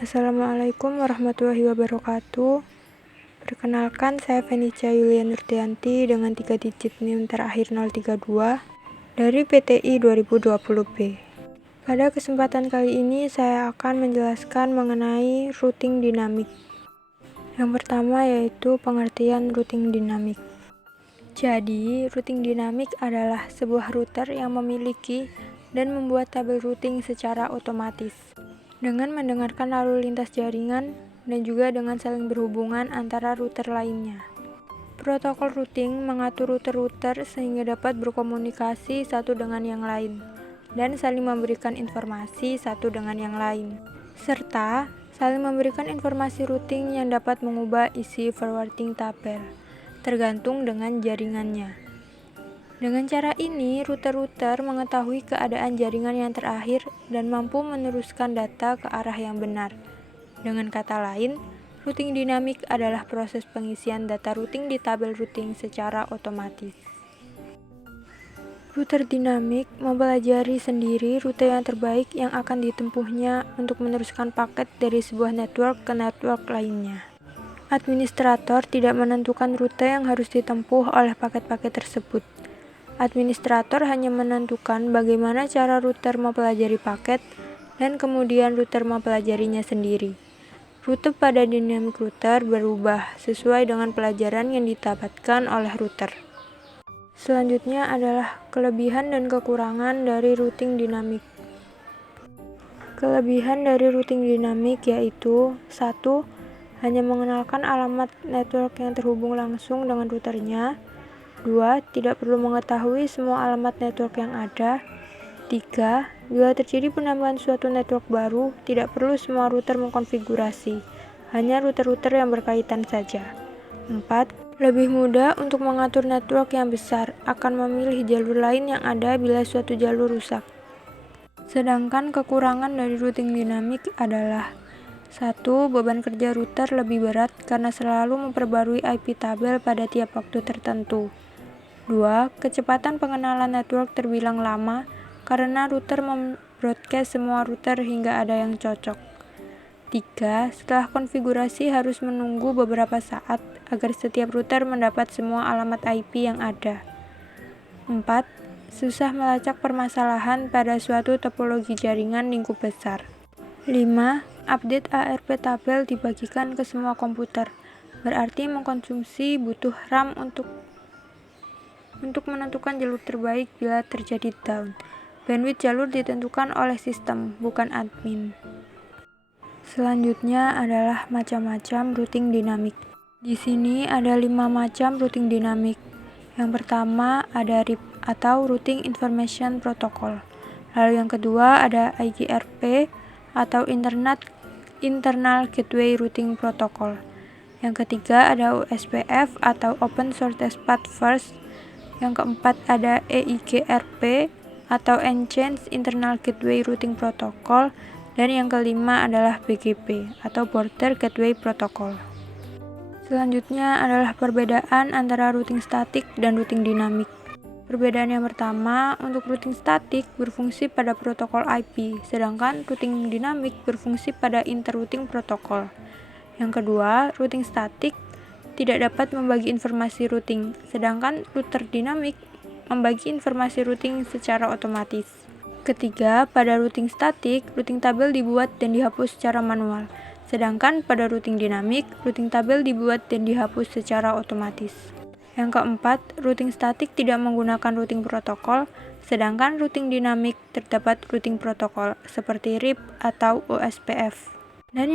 Assalamualaikum warahmatullahi wabarakatuh. Perkenalkan, saya Fenica Yulia Nurtianti dengan 3 digit NIM terakhir 032 dari PTI 2020B. Pada kesempatan kali ini saya akan menjelaskan mengenai routing dinamik. Yang pertama yaitu pengertian routing dinamik. Jadi, routing dinamik adalah sebuah router yang memiliki dan membuat tabel routing secara otomatis dengan mendengarkan lalu lintas jaringan dan juga dengan saling berhubungan antara router lainnya. Protokol routing mengatur router-router sehingga dapat berkomunikasi satu dengan yang lain dan saling memberikan informasi satu dengan yang lain, serta saling memberikan informasi routing yang dapat mengubah isi forwarding tabel tergantung dengan jaringannya. Dengan cara ini, router-router mengetahui keadaan jaringan yang terakhir dan mampu meneruskan data ke arah yang benar. Dengan kata lain, routing dinamik adalah proses pengisian data routing di tabel routing secara otomatis. Router dinamik mempelajari sendiri rute yang terbaik yang akan ditempuhnya untuk meneruskan paket dari sebuah network ke network lainnya. Administrator tidak menentukan rute yang harus ditempuh oleh paket-paket tersebut. Administrator hanya menentukan bagaimana cara router mempelajari paket dan kemudian router mempelajarinya sendiri. Rute pada dynamic router berubah sesuai dengan pelajaran yang didapatkan oleh router. Selanjutnya adalah kelebihan dan kekurangan dari routing dinamik. Kelebihan dari routing dinamik yaitu 1. Hanya mengenalkan alamat network yang terhubung langsung dengan routernya. 2. Tidak perlu mengetahui semua alamat network yang ada. 3. Bila terjadi penambahan suatu network baru, tidak perlu semua router mengkonfigurasi, hanya router-router yang berkaitan saja. 4. Lebih mudah untuk mengatur network yang besar, akan memilih jalur lain yang ada bila suatu jalur rusak. Sedangkan kekurangan dari routing dinamik adalah 1. Beban kerja router lebih berat karena selalu memperbarui IP tabel pada tiap waktu tertentu. 2. Kecepatan pengenalan network terbilang lama karena router membroadcast semua router hingga ada yang cocok. 3. Setelah konfigurasi harus menunggu beberapa saat agar setiap router mendapat semua alamat IP yang ada. 4. Susah melacak permasalahan pada suatu topologi jaringan lingkup besar. 5. Update ARP tabel dibagikan ke semua komputer, berarti mengkonsumsi butuh RAM untuk menentukan jalur terbaik bila terjadi down. Bandwidth jalur ditentukan oleh sistem, bukan admin. Selanjutnya adalah macam-macam routing dinamik. Di sini ada 5 macam routing dinamik. Yang pertama ada RIP atau Routing Information Protocol. Lalu yang kedua ada IGRP atau Internal Gateway Routing Protocol. Yang ketiga ada OSPF atau Open Shortest Path First. Yang keempat ada EIGRP atau Enhanced Internal Gateway Routing Protocol, dan yang kelima adalah BGP atau Border Gateway Protocol. Selanjutnya adalah perbedaan antara routing statik dan routing dinamik. Perbedaan yang pertama, untuk routing statik berfungsi pada protokol IP, sedangkan routing dinamik berfungsi pada interrouting protokol. Yang kedua, routing statik tidak dapat membagi informasi routing, sedangkan router dinamik membagi informasi routing secara otomatis. Ketiga, pada routing statik, routing tabel dibuat dan dihapus secara manual, sedangkan pada routing dinamik, routing tabel dibuat dan dihapus secara otomatis. Yang keempat, routing statik tidak menggunakan routing protokol, sedangkan routing dinamik terdapat routing protokol seperti RIP atau OSPF. Dan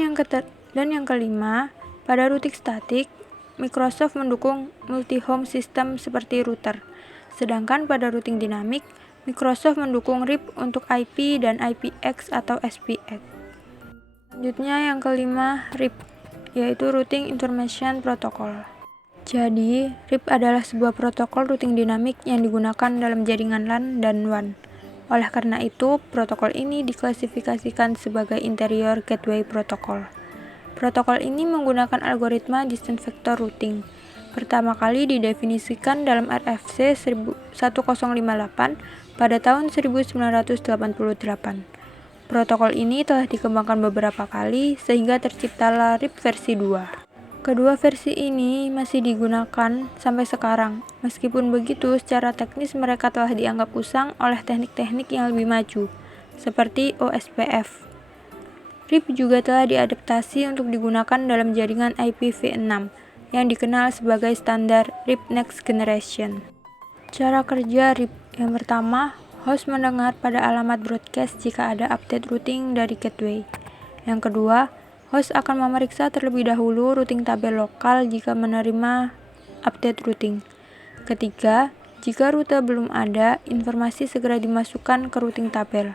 yang kelima, pada routing statik, Microsoft mendukung multi-home system seperti router, sedangkan pada routing dinamik, Microsoft mendukung RIP untuk IP dan IPX atau SPX. Selanjutnya yang kelima, RIP, yaitu Routing Information Protocol. Jadi, RIP adalah sebuah protokol routing dinamik yang digunakan dalam jaringan LAN dan WAN. Oleh karena itu, protokol ini diklasifikasikan sebagai Interior Gateway Protocol. Protokol ini menggunakan algoritma Distance Vector Routing. Pertama kali didefinisikan dalam RFC 1058 pada tahun 1988. Protokol ini telah dikembangkan beberapa kali sehingga terciptalah RIP versi 2. Kedua versi ini masih digunakan sampai sekarang. Meskipun begitu, secara teknis mereka telah dianggap usang oleh teknik-teknik yang lebih maju, seperti OSPF. RIP juga telah diadaptasi untuk digunakan dalam jaringan IPv6 yang dikenal sebagai standar RIP Next Generation. Cara kerja RIP yang pertama, host mendengar pada alamat broadcast jika ada update routing dari gateway. Yang kedua, host akan memeriksa terlebih dahulu routing tabel lokal jika menerima update routing. Ketiga, jika rute belum ada, informasi segera dimasukkan ke routing tabel.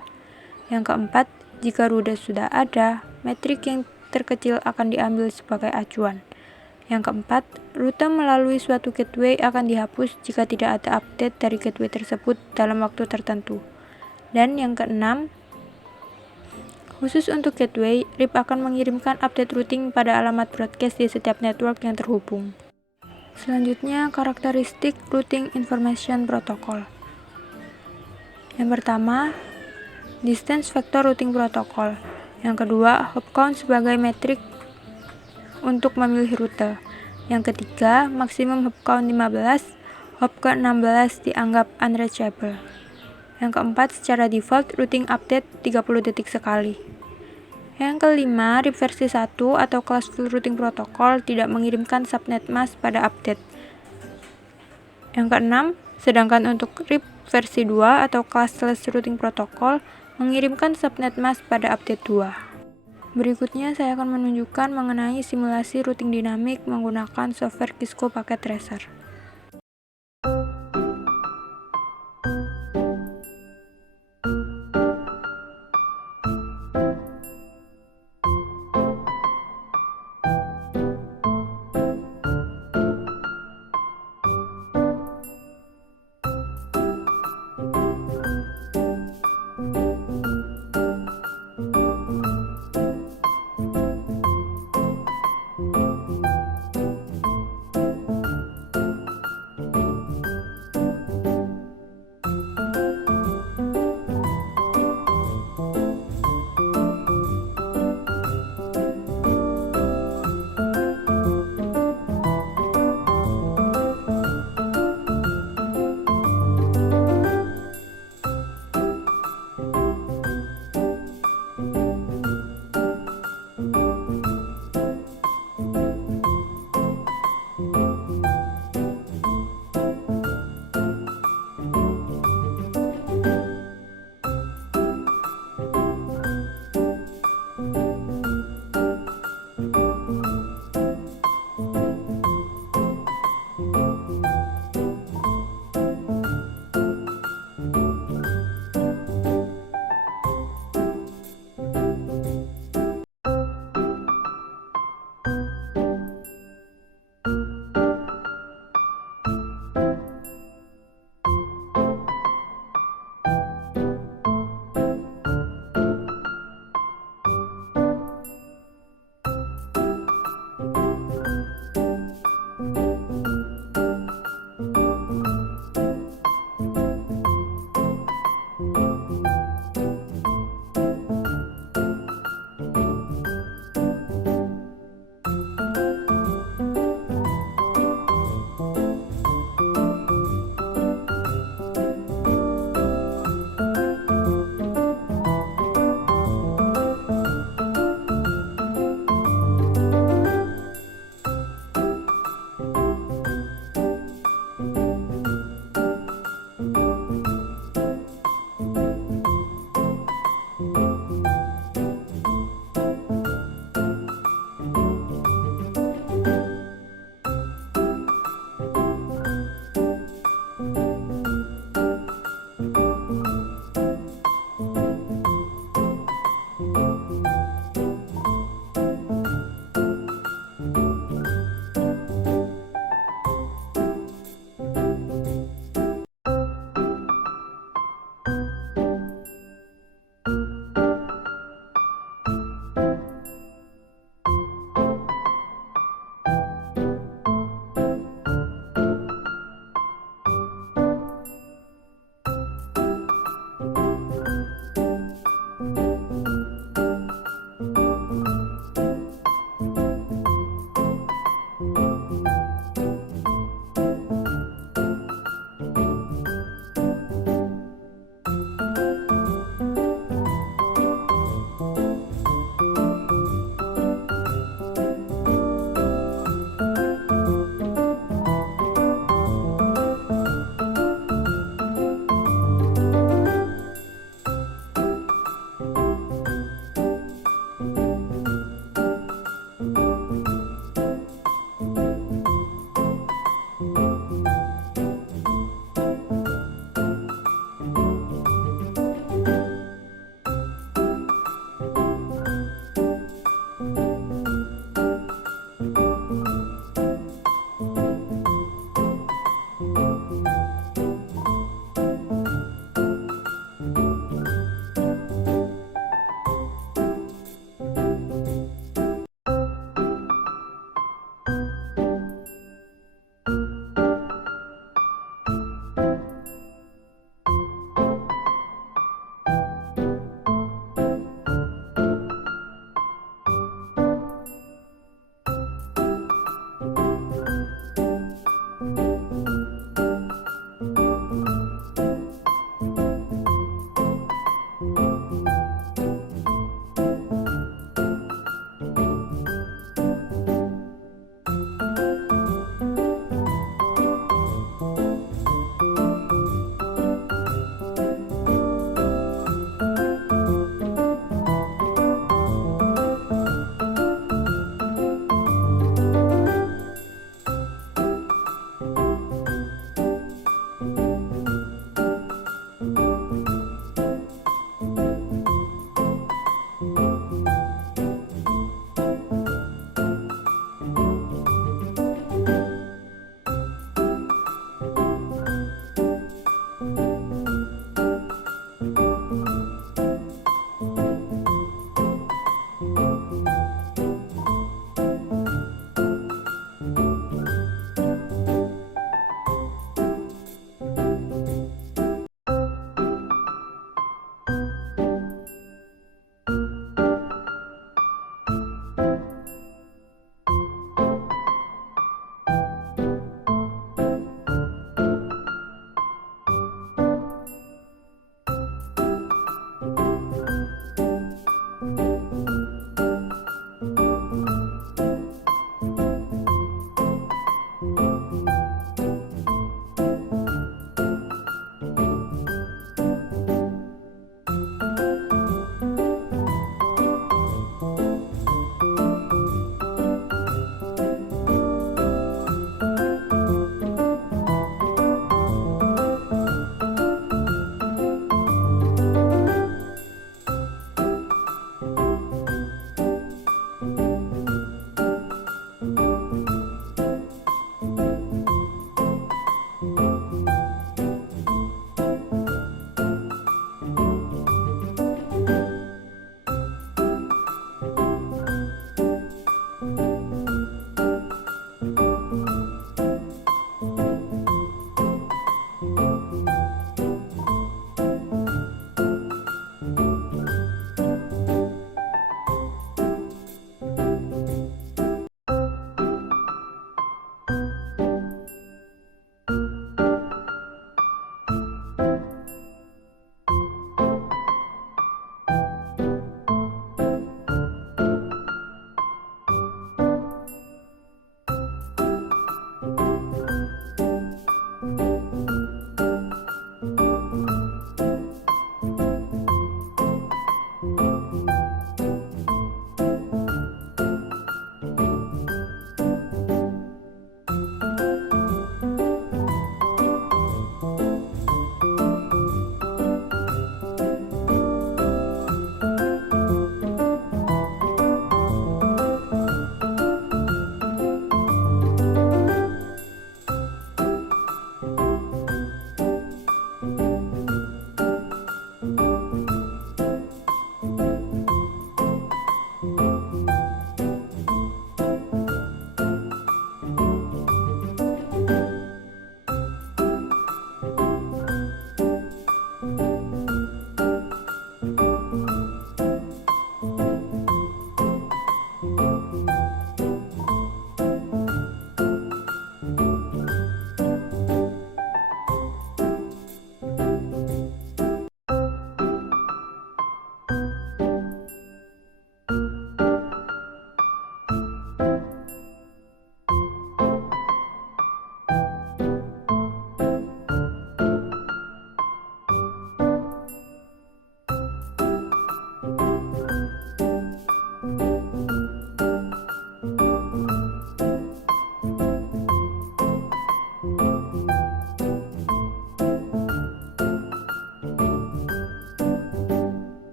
Yang keempat, jika rute sudah ada, metrik yang terkecil akan diambil sebagai acuan. Yang keempat, rute melalui suatu gateway akan dihapus jika tidak ada update dari gateway tersebut dalam waktu tertentu. Dan yang keenam, khusus untuk gateway, RIP akan mengirimkan update routing pada alamat broadcast di setiap network yang terhubung. Selanjutnya, karakteristik Routing Information Protocol. Yang pertama, Distance Vector Routing Protocol. Yang kedua, hop count sebagai metrik untuk memilih rute. Yang ketiga, maksimum hop count 15, hop ke-16 dianggap unreachable. Yang keempat, secara default, routing update 30 detik sekali. Yang kelima, RIP versi 1 atau Classful Routing Protocol tidak mengirimkan subnet mask pada update. Yang keenam, sedangkan untuk RIP versi 2 atau Classless Routing Protocol mengirimkan subnet mask pada update 2. Berikutnya saya akan menunjukkan mengenai simulasi routing dinamik menggunakan software Cisco Packet Tracer.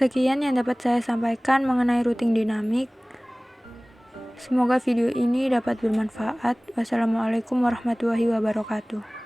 Sekian yang dapat saya sampaikan mengenai routing dinamik. Semoga video ini dapat bermanfaat. Wassalamualaikum warahmatullahi wabarakatuh.